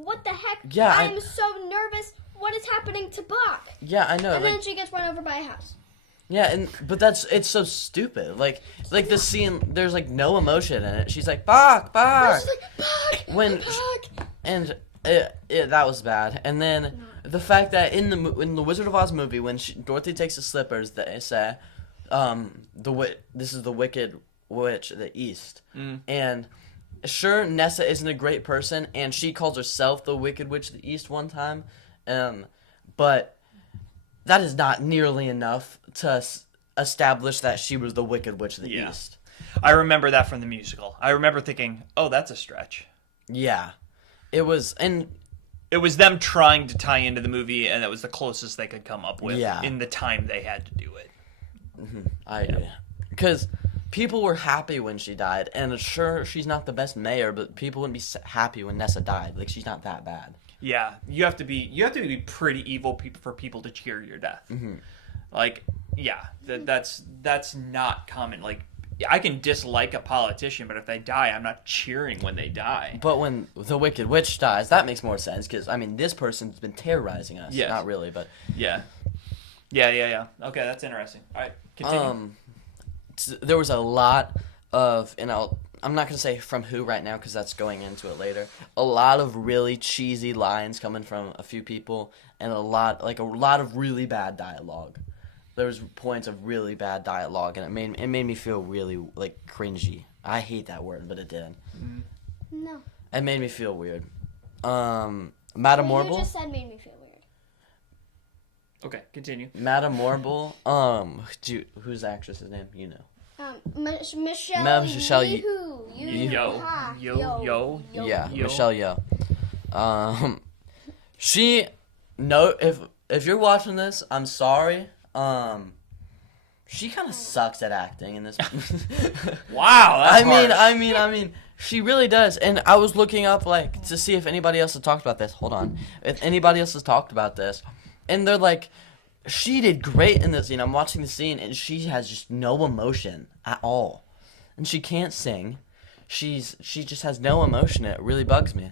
What the heck? Yeah, I am so nervous. What is happening to Bach? Yeah, I know. And then she gets run over by a house. Yeah, but it's so stupid. Like the scene, there's like no emotion in it. She's like, Bach. She's like, Bach. And that was bad. And then the fact that in the Wizard of Oz movie, when Dorothy takes the slippers, they say, this is the Wicked Witch of the East. And sure, Nessa isn't a great person, and she calls herself the Wicked Witch of the East one time, but that is not nearly enough to establish that she was the Wicked Witch of the East. I remember that from the musical. I remember thinking, oh, that's a stretch. Yeah. It was them trying to tie into the movie, and it was the closest they could come up with in the time they had to do it. I agree. Because people were happy when she died, and sure, she's not the best mayor, but people wouldn't be happy when Nessa died. Like, she's not that bad. Yeah, you have to be pretty evil for people to cheer your death. Like, yeah, that's not common. Like, I can dislike a politician, but if they die, I'm not cheering when they die. But when the Wicked Witch dies, that makes more sense, because, I mean, this person's been terrorizing us. Yes. Not really, but... Yeah. Okay, that's interesting. All right, continue. There was a lot of, and I'm not going to say from who right now, because that's going into it later, a lot of really cheesy lines coming from a few people, and a lot of really bad dialogue. There was points of really bad dialogue, and it made me feel really, like, cringy. I hate that word, but it did. No. It made me feel weird. Madame Morble? You just said made me feel weird. Okay, continue. Madame Morble, who's the actress's name? You know. Michelle Yeoh. Yo. Yeah, Michelle Yeoh. If you're watching this, I'm sorry. She kind of sucks at acting in this. Wow, that's harsh. I mean, she really does. And I was looking up to see if anybody else has talked about this. Hold on, if anybody else has talked about this, and they're like, she did great in this scene. I'm watching the scene, and she has just no emotion at all, and she can't sing. She just has no emotion. It really bugs me.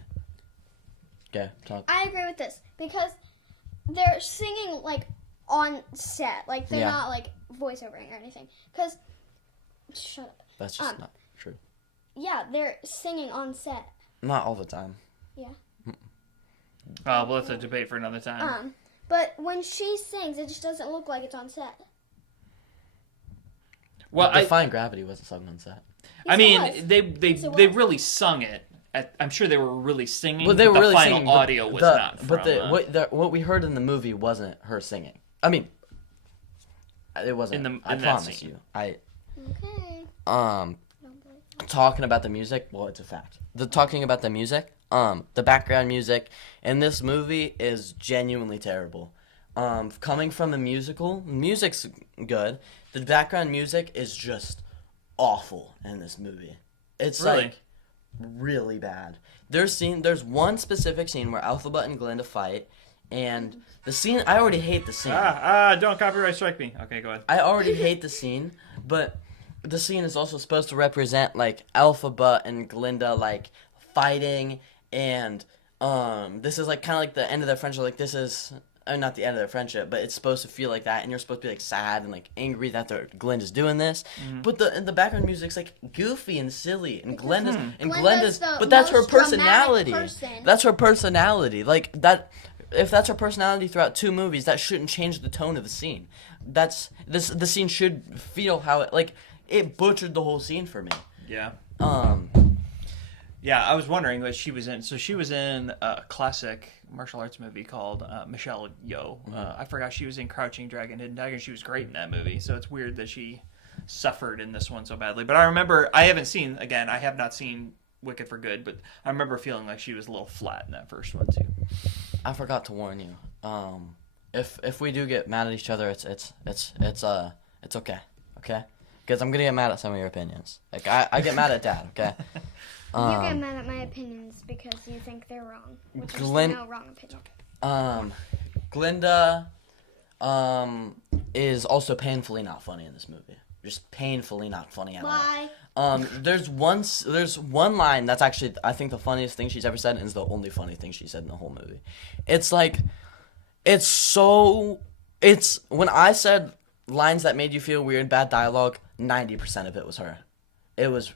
Okay, talk. I agree with this because they're singing on set, they're not voiceovering or anything. Because shut up. That's just not true. Yeah, they're singing on set. Not all the time. Yeah. Well, that's a debate for another time. But when she sings, it just doesn't look like it's on set. Well, Defying Gravity wasn't sung on set. Yes, I mean, they really sung it. I'm sure they were really singing, but the really final singing, audio was not from... But what we heard in the movie wasn't her singing. I mean, it wasn't. I promise you. Okay. talking about the music, well, it's a fact. Talking about the music, the background music in this movie is genuinely terrible. Coming from a musical, music's good. The background music is just awful in this movie. It's Really? like really bad. There's one specific scene where Alphaba and Glinda fight, and the scene, I already hate the scene. Don't copyright strike me. Okay, go ahead. I already hate the scene, but the scene is also supposed to represent like Alphaba and Glinda like fighting, and this is like kind of like the end of their friendship. Like this is not the end of their friendship, but it's supposed to feel like that, and you're supposed to be like sad and like angry that Glinda's doing this. But the background music's like goofy and silly, and Glinda's but that's her personality. That's her personality. Like that. If that's her personality throughout 2 movies, that shouldn't change the tone of the scene. The scene should feel how it butchered the whole scene for me. Yeah. Yeah, I was wondering what she was in. So she was in a classic martial arts movie called Michelle Yeoh. I forgot she was in Crouching Dragon, Hidden Tiger. She was great in that movie. So it's weird that she suffered in this one so badly. But I remember, I have not seen Wicked for Good, but I remember feeling like she was a little flat in that first one too. I forgot to warn you. If we do get mad at each other, it's okay, okay? Because I'm gonna get mad at some of your opinions. Like I get mad at Dad, okay? You get mad at my opinions because you think they're wrong, which is no wrong opinion. Glinda, is also painfully not funny in this movie. Just painfully not funny at all. Why? There's one line that's actually, I think, the funniest thing she's ever said, and is the only funny thing she said in the whole movie. It's like, when I said lines that made you feel weird, bad dialogue, 90% of it was her. It was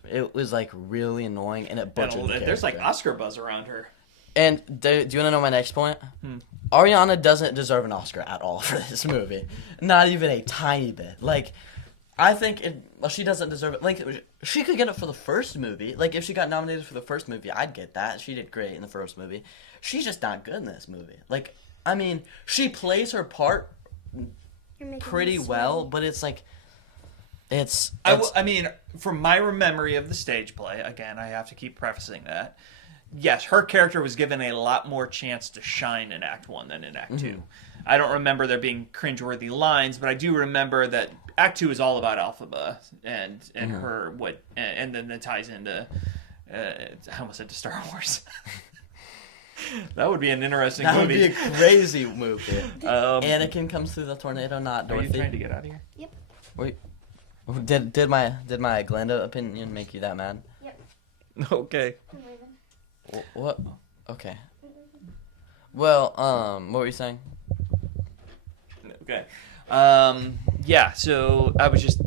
like really annoying, and it butchered the character. There's like Oscar buzz around her. And do you want to know my next point? Ariana doesn't deserve an Oscar at all for this movie. Not even a tiny bit. Like, I think she doesn't deserve it. Like, she could get it for the first movie. Like, if she got nominated for the first movie, I'd get that. She did great in the first movie. She's just not good in this movie. Like, I mean, she plays her part pretty well, but it's like, I mean, from my memory of the stage play, again, I have to keep prefacing that. Yes, her character was given a lot more chance to shine in Act 1 than in Act 2. I don't remember there being cringeworthy lines, but I do remember that Act 2 is all about Alphaba and her and then it ties into I almost said to Star Wars. That would be an interesting movie. That would be a crazy movie. Anakin comes through the tornado, not Dorothy. Are you trying to get out of here? Yep. Wait, did my Glenda opinion make you that mad? Yep. Okay. I'm leaving. What? Okay. Well, what were you saying? Okay. Yeah, so I was just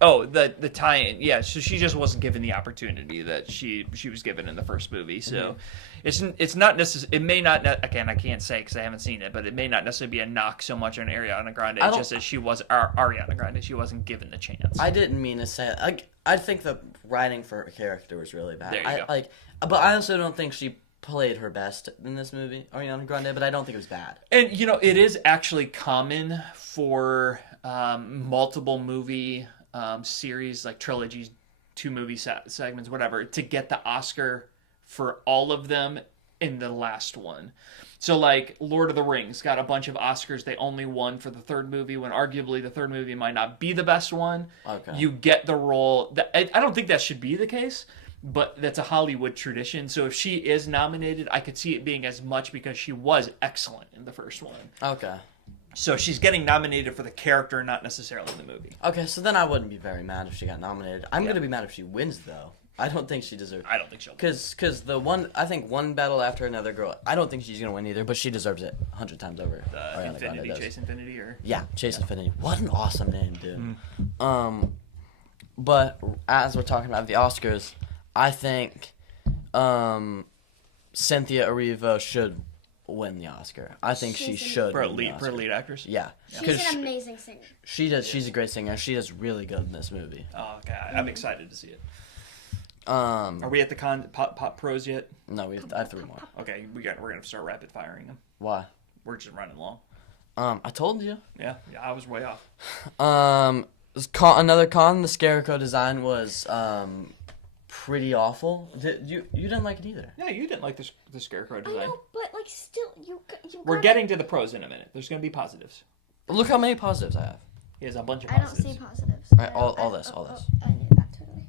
the tie-in. Yeah, so she just wasn't given the opportunity that she was given in the first movie. So it's not necessarily, it may not, again, I can't say because I haven't seen it, but it may not necessarily be a knock so much on Ariana Grande just as she was Ariana Grande. She wasn't given the chance. I didn't mean to say it. I think the writing for her character was really bad. There you go. But I also don't think she played her best in this movie, Ariana Grande, but I don't think it was bad. And, it is actually common for multiple movie series, like trilogies, 2 movie segments, whatever, to get the Oscar for all of them in the last one. So, like, Lord of the Rings got a bunch of Oscars. They only won for the 3rd movie, when arguably the 3rd movie might not be the best one. Okay. You get the role. I don't think that should be the case, but that's a Hollywood tradition. So if she is nominated, I could see it being as much because she was excellent in the first one. Okay. So she's getting nominated for the character, not necessarily the movie. Okay, so then I wouldn't be very mad if she got nominated. I'm going to be mad if she wins, though. I don't think she deserves it. I don't think she'll. Because I think one battle after another girl, I don't think she's going to win either, but she deserves it 100 times over. Infinity, Chase Infinity, or? Yeah, Chase Infinity. What an awesome name, dude. But as we're talking about the Oscars, I think Cynthia Erivo should win the Oscar. I think she should for win the Oscar. For lead actress. Yeah, she's an amazing singer. She's a great singer. She does really good in this movie. Oh, okay. I'm excited to see it. Are we at the pop pros yet? No, I have 3 more. Okay, we're gonna start rapid firing them. Why? We're just running long. I told you. Yeah, I was way off. Another con. The Scarecrow design was pretty awful. You didn't like it either. No, you didn't like the Scarecrow design. I know, but like still, you. We're getting to the pros in a minute. There's going to be positives. Look how many positives I have. He has a bunch of I don't positives. see positives. Right, all this. I knew that totally.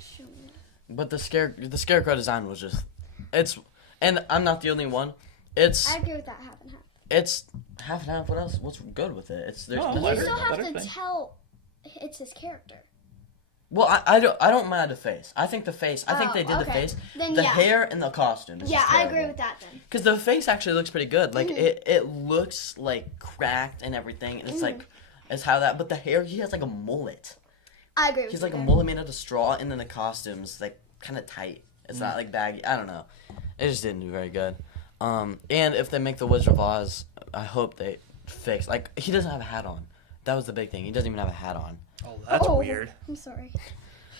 Show me. But the Scarecrow design was just, and I'm not the only one. I agree with that half and half. It's half and half. What else? What's good with it? There's No, You letter- still have letter to thing. tell it's his character. Well, I don't mind the face. I think the face. I think they did the okay. face. Then, the yeah. hair and the costume. Yeah, I agree with that then. Because the face actually looks pretty good. Like it looks like cracked and everything. And it's like, it's how that. But the hair, he has like a mullet. I agree with He's you like a there. mullet made out of straw, and then the costume's like kind of tight. It's not like baggy. I don't know. It just didn't do very good. And if they make the Wizard of Oz, I hope they fix. Like he doesn't have a hat on. That was the big thing. He doesn't even have a hat on. Oh, that's weird. I'm sorry.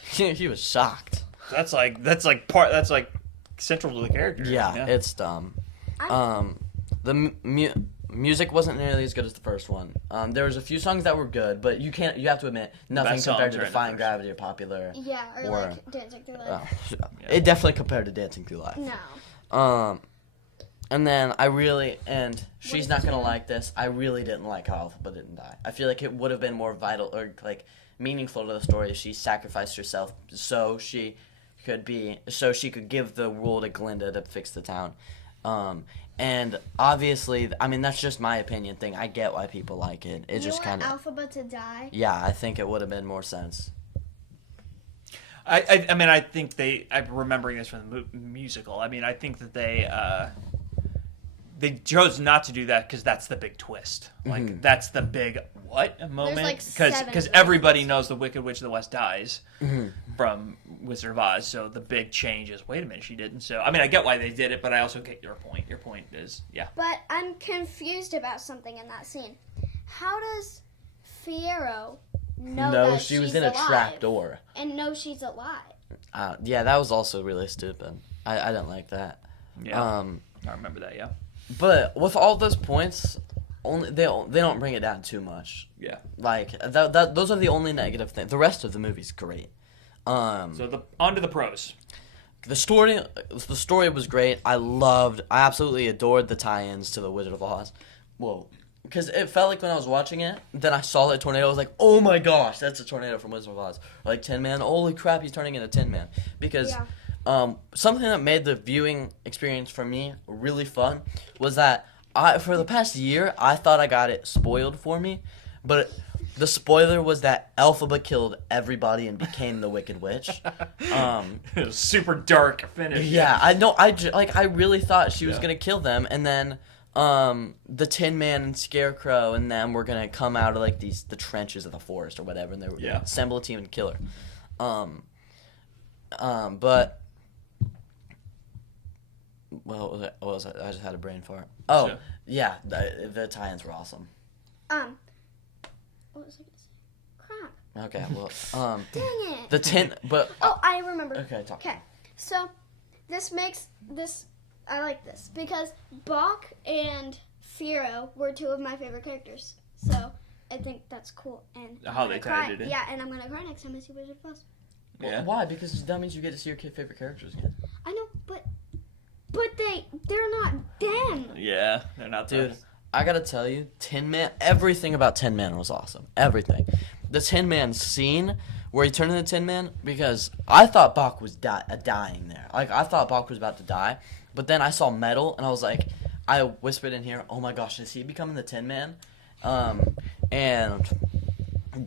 He was shocked. That's like central to the character. Yeah, it's dumb. The music wasn't nearly as good as the first one. There was a few songs that were good, but you have to admit nothing Best compared songs to are in the Defying first. Gravity or Popular. Yeah, or like Dancing Through Life. It definitely compared to Dancing Through Life. No. And then she's not gonna like this. I really didn't like how Alphaba didn't die. I feel like it would have been more vital or like meaningful to the story if she sacrificed herself so she could give the rule to Glinda to fix the town. And obviously, I mean that's just my opinion thing. I get why people like it. It just kind of Alphaba to die. Yeah, I think it would have been more sense. I mean, I think I'm remembering this from the musical. I mean, I think that they chose not to do that because that's the big twist. Like, that's the big moment. like Because seven everybody knows the Wicked Witch of the West dies from Wizard of Oz. So the big change is, wait a minute, she didn't. So, I mean, I get why they did it, but I also get your point. Your point is, yeah. But I'm confused about something in that scene. How does Fiyero know that she was she's in a alive trap door. and know she's alive? Yeah, that was also really stupid. I didn't like that. Yeah. I remember that, yeah. But with all those points, they don't bring it down too much. Yeah. Like those are the only negative things. The rest of the movie's great. So on to the pros. The story was great. I absolutely adored the tie-ins to the Wizard of Oz. Whoa. Because it felt like when I was watching it, then I saw the tornado, I was like, oh my gosh, that's a tornado from Wizard of Oz. Or like Tin Man, holy crap, he's turning into Tin Man. Because something that made the viewing experience for me really fun was that for the past year, I thought I got it spoiled for me. But the spoiler was that Elphaba killed everybody and became the Wicked Witch. It was super dark finish. Yeah, I know. I really thought she was gonna kill them, and then the Tin Man and Scarecrow and them were gonna come out of like the trenches of the forest or whatever, and they were gonna assemble a team and kill her. But what was it? I just had a brain fart. Oh, Sure. yeah, the tie-ins were awesome. What was I gonna say? Crap. Okay, well, Dang it. the tin, but Oh, I remember. okay, talk. Okay, so this makes this. I like this because Bach and Fiyero were two of my favorite characters. So I think that's cool. And How they tied it in. Yeah, and I'm gonna cry next time I see Wizard of Oz. Yeah. Why? Because that means you get to see your favorite characters again. I know, but they're not them. Yeah, they're not Dude, I gotta tell you, Tin Man, everything about Tin Man was awesome. Everything. The Tin Man scene where he turned into Tin Man, because I thought Bach was dying there. Like, I thought Bach was about to die, but then I saw metal, and I was like, I whispered in here, oh my gosh, is he becoming the Tin Man? And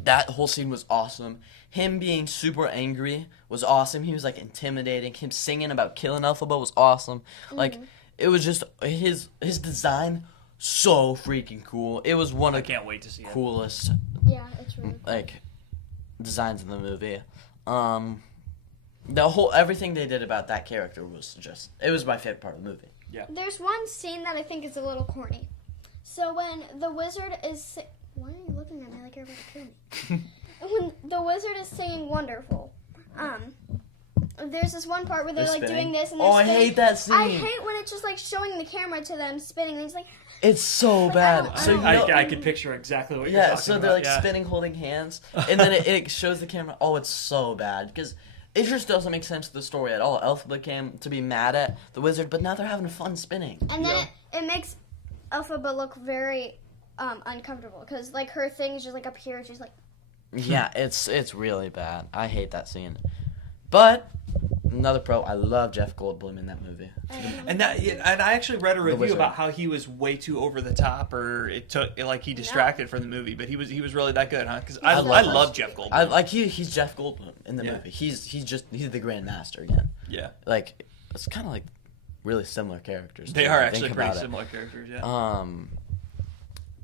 that whole scene was awesome. Him being super angry was awesome. He was, like, intimidating. Him singing about killing Elphaba was awesome. Like, it was just, his design, so freaking cool. It was one I of can't wait to see it. coolest, Yeah, it's really cool. like, designs in the movie. Everything they did about that character was just, it was my favorite part of the movie. Yeah. There's one scene that I think is a little corny. So when the wizard is why are you looking at me like you're about to kill me? When the wizard is singing "Wonderful," there's this one part where they're like spinning. doing this and Oh, they're I spinning. hate that scene. I hate when it's just like showing the camera to them spinning and it's like It's so bad. So I could picture exactly what you're talking about. so they're like spinning, holding hands, and then it shows the camera. Oh, it's so bad because it just doesn't make sense to the story at all. Elphaba came to be mad at the wizard, but now they're having fun spinning. And then it makes Elphaba look very uncomfortable because like her thing is just like up here. She's like. Yeah, it's really bad. I hate that scene. But another pro, I love Jeff Goldblum in that movie. And I actually read a review about how he was way too over the top, or he distracted from the movie. But he was really that good, huh? Because I love Jeff Goldblum. He's Jeff Goldblum in the movie. He's the Grand Master again. Yeah. Like it's kind of like really similar characters. They are actually pretty similar characters. Yeah.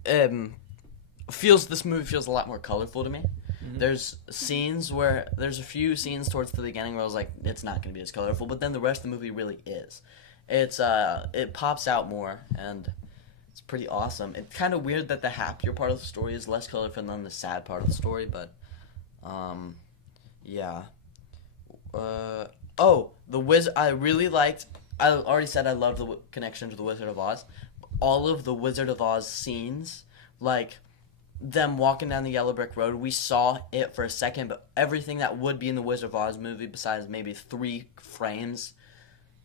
This movie feels a lot more colorful to me. There's a few scenes towards the beginning where I was like, it's not going to be as colorful, but then the rest of the movie really is. It pops out more, and it's pretty awesome. It's kind of weird that the happier part of the story is less colorful than the sad part of the story, but, yeah. The Wizard, I already said I loved the connection to the Wizard of Oz. All of the Wizard of Oz scenes, like them walking down the yellow brick road, we saw it for a second, but everything that would be in the Wizard of Oz movie besides maybe 3 frames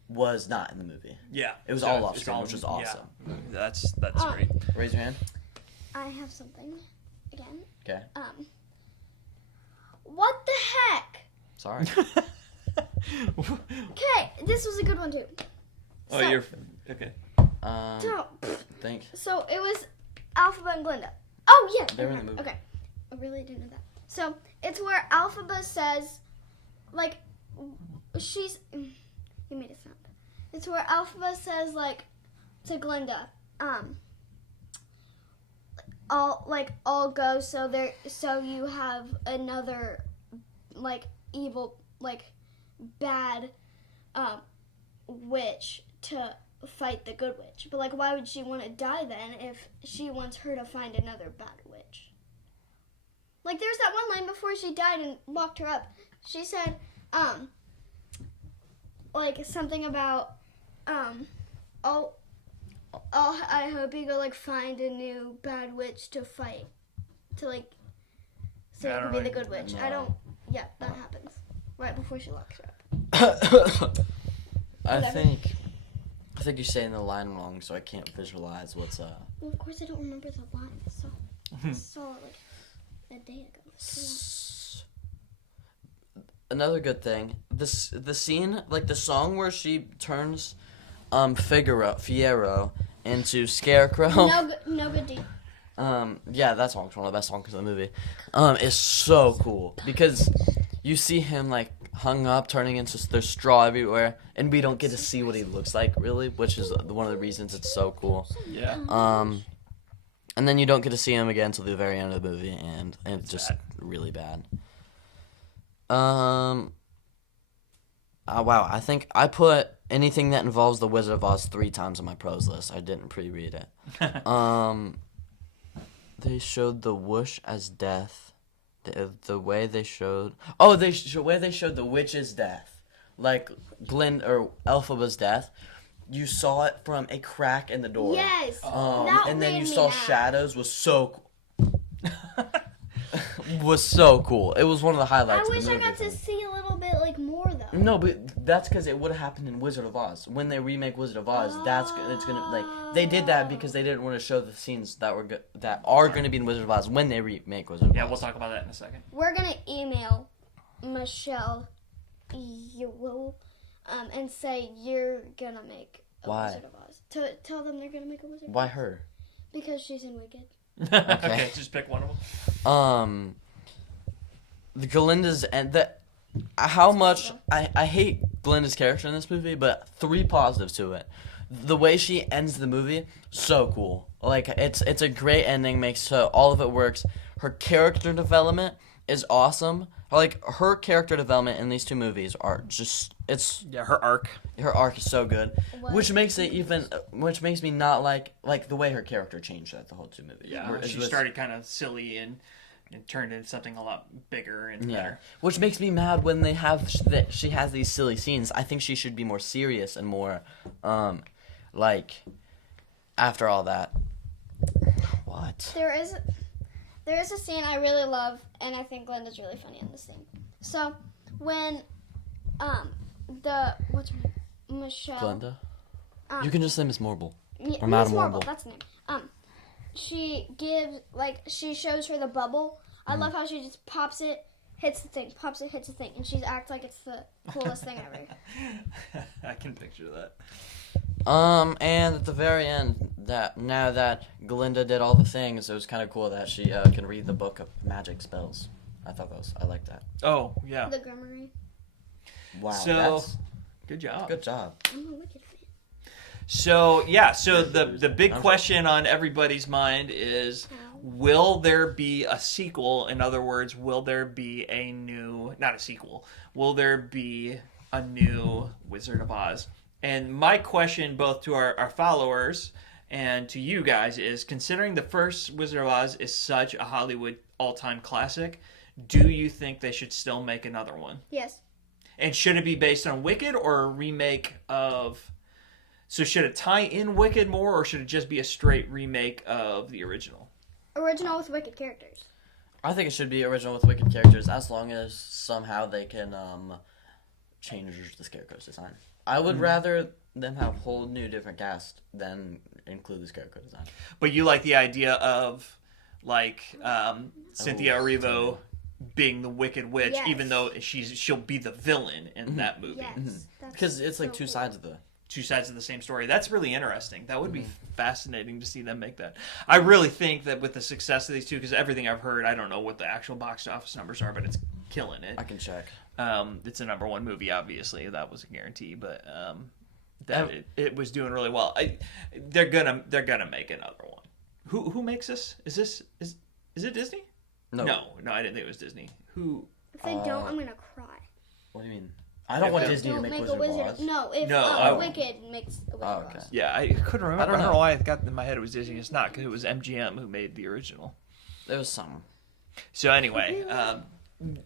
was not in the movie. Yeah. It was all off screen, which was awesome. Yeah. That's great. Raise your hand. I have something again. Okay. What the heck? Sorry. Okay, this was a good one too. Oh, you're okay. Think. So it was Elphaba and Glinda. Oh yeah, they were in the movie. Okay, I really didn't know that. So it's where Elphaba says, like, you made it sound. It's where Elphaba says like to Glinda, I'll go so you have another like evil like bad witch to fight the good witch. But like why would she want to die then if she wants her to find another bad witch? Like there's that one line before she died and locked her up. She said like something about I hope you go like find a new bad witch to fight to like so you can be the good witch. No. That happens right before she locks her up. I think you're saying the line wrong, so I can't visualize what's Well, of course I don't remember the line, so I saw it like a day ago. Another good thing, the scene, like the song where she turns Fiero into Scarecrow. No good deed. Yeah, that song's one of the best songs in the movie. It's so cool because you see him like hung up, turning into there's straw everywhere, and we don't get to see what he looks like really, which is one of the reasons it's so cool. Yeah. And then you don't get to see him again until the very end of the movie, and it's just really bad. Wow, I think I put anything that involves the Wizard of Oz 3 times on my pros list. I didn't pre-read it. They showed the whoosh as death. The way they showed... Oh, the way they showed the witch's death. Like or Elphaba's death. You saw it from a crack in the door. Yes. And then you saw shadows was so cool. Was so cool. It was one of the highlights. I wish I got to see a little bit like more though. No, but that's because it would have happened in Wizard of Oz. When they remake Wizard of Oz, it's gonna like they did that because they didn't want to show the scenes that are gonna be in Wizard of Oz when they remake Wizard of Oz. Yeah, we'll talk about that in a second. We're gonna email Michelle and say you're gonna make a Wizard of Oz. To tell them they're gonna make a Wizard of Oz. Why her? Because she's in Wicked. Okay, just pick one of them. The Glinda's and how much I hate Glinda's character in this movie, but 3 positives to it. The way she ends the movie, so cool. Like it's a great ending, makes so all of it works. Her character development is awesome. Like her character development in these 2 movies are just her arc. Her arc is so good, which makes me not like the way her character changed at the whole 2 movies. Yeah, she started kind of silly and It turned into something a lot bigger and better. Which makes me mad when they have she has these silly scenes. I think she should be more serious and more, like, after all that. What? There is a scene I really love, and I think Glinda's really funny in this scene. So when what's her name? Michelle. Glinda? You can just say Miss Marble. Yeah, or Madame Miss Marble, Marble. that's the name. She shows her the bubble. I love how she just pops it, hits the thing, pops it, hits the thing, and she acts like it's the coolest thing ever. I can picture that. And at the very end, now that Glinda did all the things, it was kind of cool that she can read the book of magic spells. I like that. Oh, yeah. The Grimoire. Wow. So, good job. Good job. I'm a wicked fan. So, the big question on everybody's mind is, will there be a sequel? In other words, will there be will there be a new Wizard of Oz? And my question both to our followers and to you guys is, considering the first Wizard of Oz is such a Hollywood all-time classic, do you think they should still make another one? Yes. And should it be based on Wicked or a remake of... So should it tie in Wicked more, or should it just be a straight remake of the original? Original with wicked characters. I think it should be original with wicked characters, as long as somehow they can change the Scarecrow's design. I would rather them have a whole new different cast than include the Scarecrow design. But you like the idea of, like, Cynthia Erivo being the Wicked Witch, Yes. even though she'll be the villain in that movie. Yes. Because it's like two sides of the same story. That's really interesting. That would be fascinating to see them make that. I really think that with the success of these two, because everything I've heard, I don't know what the actual box office numbers are, but it's killing it. I can check. It's a #1 movie, obviously. That was a guarantee, but it was doing really well. They're gonna make another one. Who makes this? Is it Disney? No, I didn't think it was Disney. Who? If they don't, I'm gonna cry. What do you mean? I don't want Disney to make Wizard of Oz. No, if No, Wicked makes a Wizard of Oz. Yeah, I couldn't remember. I don't know why I got in my head it was Disney. It's not, because it was MGM who made the original. There was some. So anyway,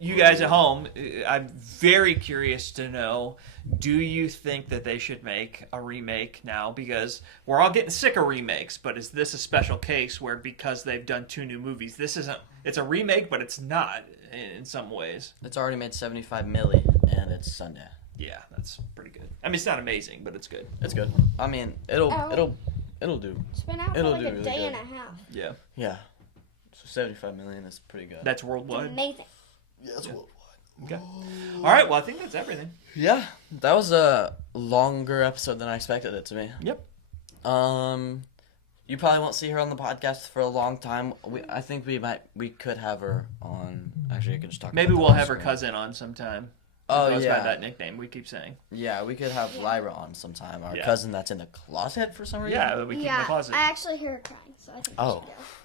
you guys at home, I'm very curious to know, do you think that they should make a remake now? Because we're all getting sick of remakes, but is this a special case where, because they've done 2 new movies, it's a remake, but it's not in some ways? It's already made $75 million, and it's Sunday. Yeah, that's pretty good. I mean, it's not amazing, but it's good. It's good. I mean, it'll do. It's been out for It'll like do a really day good. and a half. Yeah. Yeah. So $75 million is pretty good. That's worldwide? Amazing. Yeah, that's worldwide. Okay. All right, well, I think that's everything. Yeah, that was a longer episode than I expected it to be. Yep. You probably won't see her on the podcast for a long time. I think we could have her on. Actually, I could just talk. Maybe about we'll that have her screen. cousin on sometime. Oh, Goes yeah. by that nickname we keep saying. Yeah, we could have Lyra on sometime. Our Yeah. cousin that's in the closet for some reason. Yeah, we keep in the closet. I actually hear her crying, so I think Oh.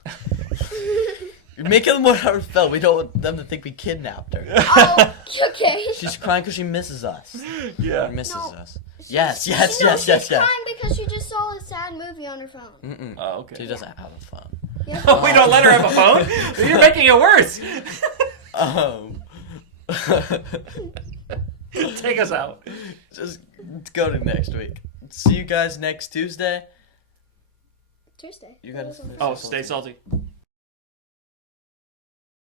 we should go. You're making it more heartfelt. We don't want them to think we kidnapped her. Oh, okay. She's crying because she misses us. Yeah. She misses No. us. Yes. She's crying because she just saw a sad movie on her phone. Mm-mm. Oh, okay. She doesn't have a phone. Yeah. We don't let her have a phone? You're making it worse. Take us out. Just go to next week. See you guys next Tuesday. Tuesday. You gotta. Oh, stay salty.